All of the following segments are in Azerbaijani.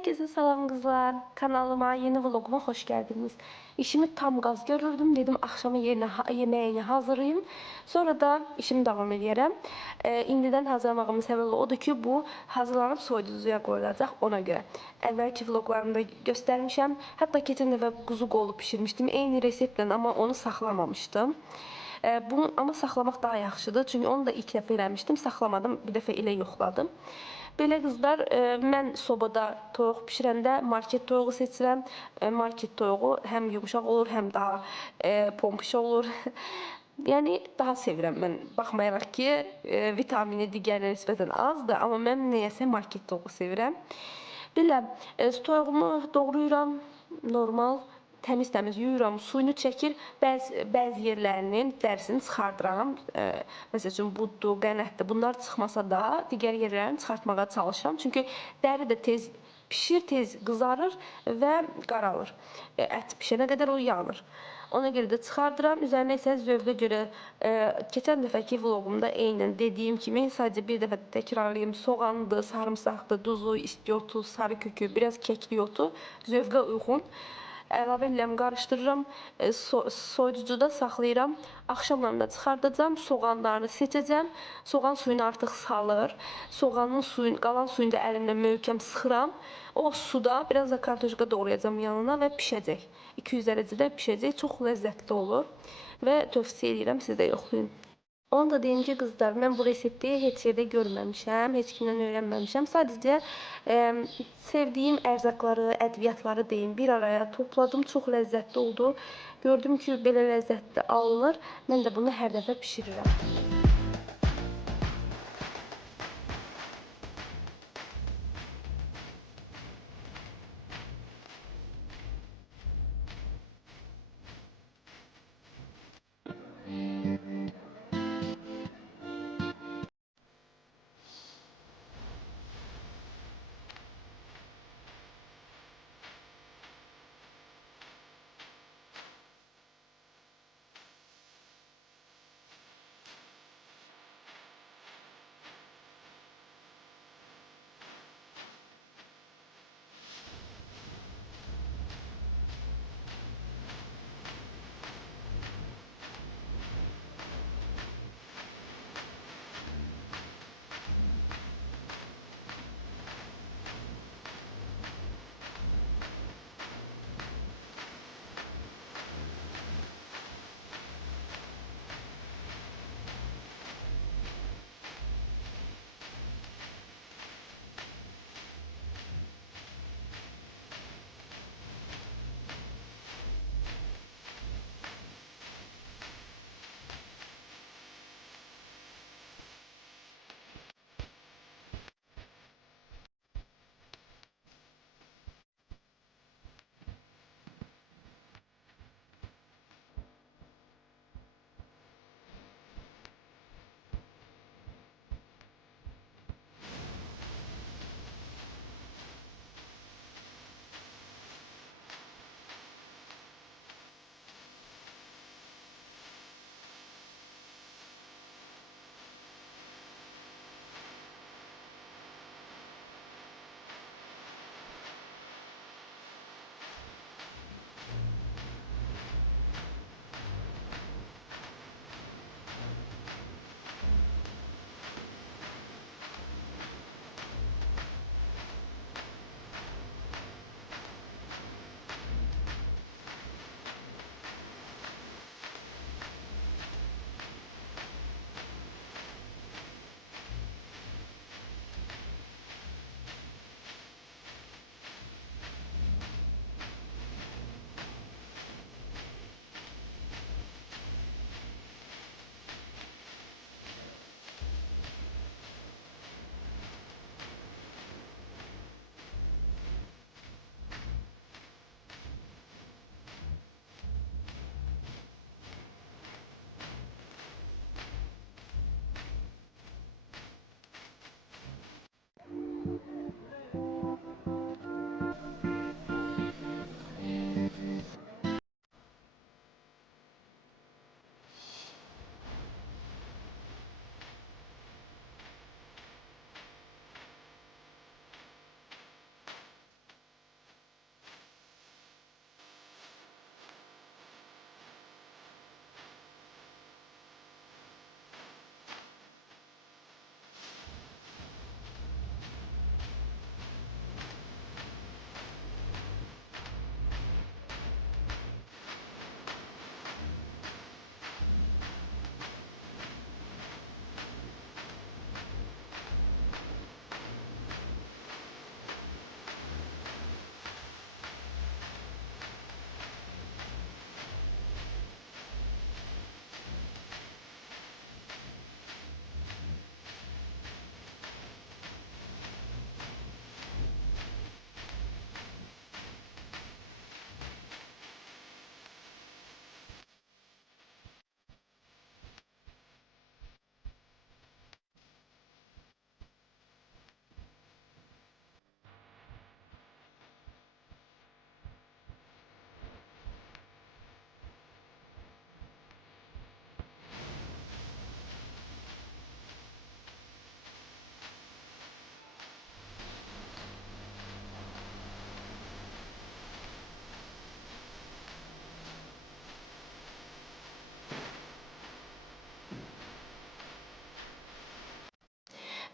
Herkese salam kızlar. Kanalıma, yeni vloguma hoş geldiniz. İşimi tam gaz görürdüm. Dedim akşama yemeğini hazırlayayım. Sonra da işimi devam edərəm. İndidən hazırlamağımın səbəbi odur ki, bu hazırlanıb soyuducuya qoyulacaq ona görə. Əvvəlki vloglarımda göstərmişəm. Hətta keçən dəfə quzu qolu bişirmişdim. Eyni reseptlə, amma onu saxlamamışdım. Bunu amma saxlamaq daha yaxşıdır. Çünki onu da ilk dəfə eləmişdim. Saxlamadım. Bir dəfə elə yoxladım. Belə qızlar, mən sobada toyuq bişirəndə market toyuğu seçirəm. Market toyuğu həm yumşaq olur, həm daha pompiş olur. Yəni daha sevirəm mən. Baxmayaraq ki, vitamini digərlərə nisbətən azdır, amma mən nəyəsə market toyuğu sevirəm. Belə, toyuğumu doğrayıram, normal. Təmiz-təmiz yuyuram, suyunu çəkir. Bəzi yerlərinin dərisini çıxardıram. Məsəl üçün buddur, qənətdir. Bunlar çıxmasa da digər yerlərini çıxartmağa çalışıram. Çünki dəri də tez pişir, tez qızarır və qaralır. Ət pişənə qədər o yanır. Ona görə də çıxardıram. Üzərinə isə zövqə görə keçən dəfəki vloqumda eynən dediyim kimi sadəcə bir dəfə təkrarlayım. Soğandır, sarımsaqdır, duzu, istiotu, sarı kökü, biraz kəkli otu zövqə uyğun əlavə edirəm, qarışdırıram, soyuducuda saxlayıram. Axşamdan da çıxardacağam, soğanlarını seçəcəm. Soğan suyunu artıq salır. Soğanın suyunu, qalan suyunu da əlimlə möhkəm sıxıram. O suda biraz da kartoşka doğrayacağam yanına və pişəcək. 200 dərəcədə pişəcək. Çox ləzzətli olur və tövsiyə edirəm, siz də yoxlayın. Onu da deyim ki, qızlar, mən bu resepti heç yerdə görməmişəm, heç kimdən öyrənməmişəm. Sadəcə sevdiyim ərzaqları, ədviyyatları deyim, bir araya topladım. Çox ləzzətli oldu. Gördüm ki, belə ləzzətli alınır. Mən də bunu hər dəfə bişirirəm.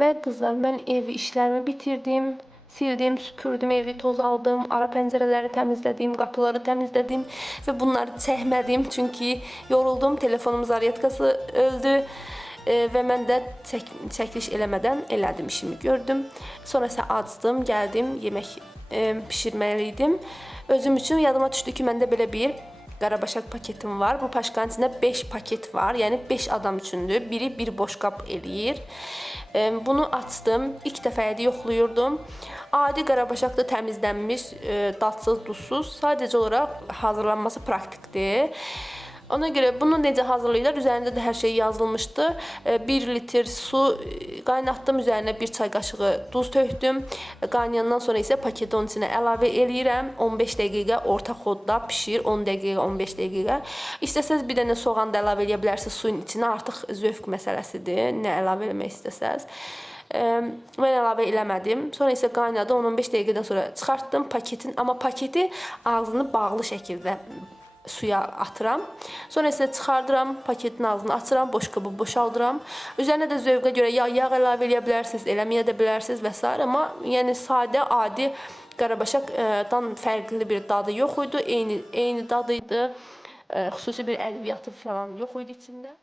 Və qızlar, mən ev işlərimi bitirdim. Sildim, süpürdüm, evi toz aldım, ara pəncərələri təmizlədim, qapıları təmizlədim və bunları çəkmədim çünki yoruldum. Telefonum zaryadkası öldü və mən də çəkiliş eləmədən elədim işimi gördüm. Sonra isə acdım, gəldim, yemək bişirməliydim. Özüm üçün yadıma düşdü ki, məndə belə bir qarabaşaq paketim var. Bu paşkanın içində 5 paket var, yəni 5 adam üçündür. Biri bir boşqab eləyir. Bunu açdım, ilk dəfəyədə yoxluyurdum. Adi qarabaşaq da təmizlənmiş, dadsız, duzsuz, sadəcə olaraq hazırlanması praktikdir. Ona görə bunu necə hazırlayırlar? Üzərində də hər şey yazılmışdı. 1 litr su qaynatdım, üzərinə 1 çay qaşığı duz tökdüm. Qaynayandan sonra isə paketi onun içinə əlavə eləyirəm. 15 dəqiqə orta xodda bişir, 10 dəqiqə, 15 dəqiqə. İstəsəz bir dənə soğan da əlavə eləyə bilərsiniz suyun içinə, artıq zövq məsələsidir, nə əlavə eləmək istəsəz. Mən əlavə eləmədim. Sonra isə qaynadı, 10-15 dəqiqədən sonra çıxartdım paketin, amma paketi ağzını bağlı şəkildə suya atıram. Sonra isə çıxardıram, paketin ağzını açıram, boşqabı boşaldıram. Üzərinə də zövqə görə yağ əlavə eləyə bilərsiniz, eləməyə də bilərsiniz və s. Amma yəni sadə, adi qarabaşaqdan fərqli bir dadı yox idi. Eyni dadı idi. Xüsusi bir ədviyyatı falan yox idi içində.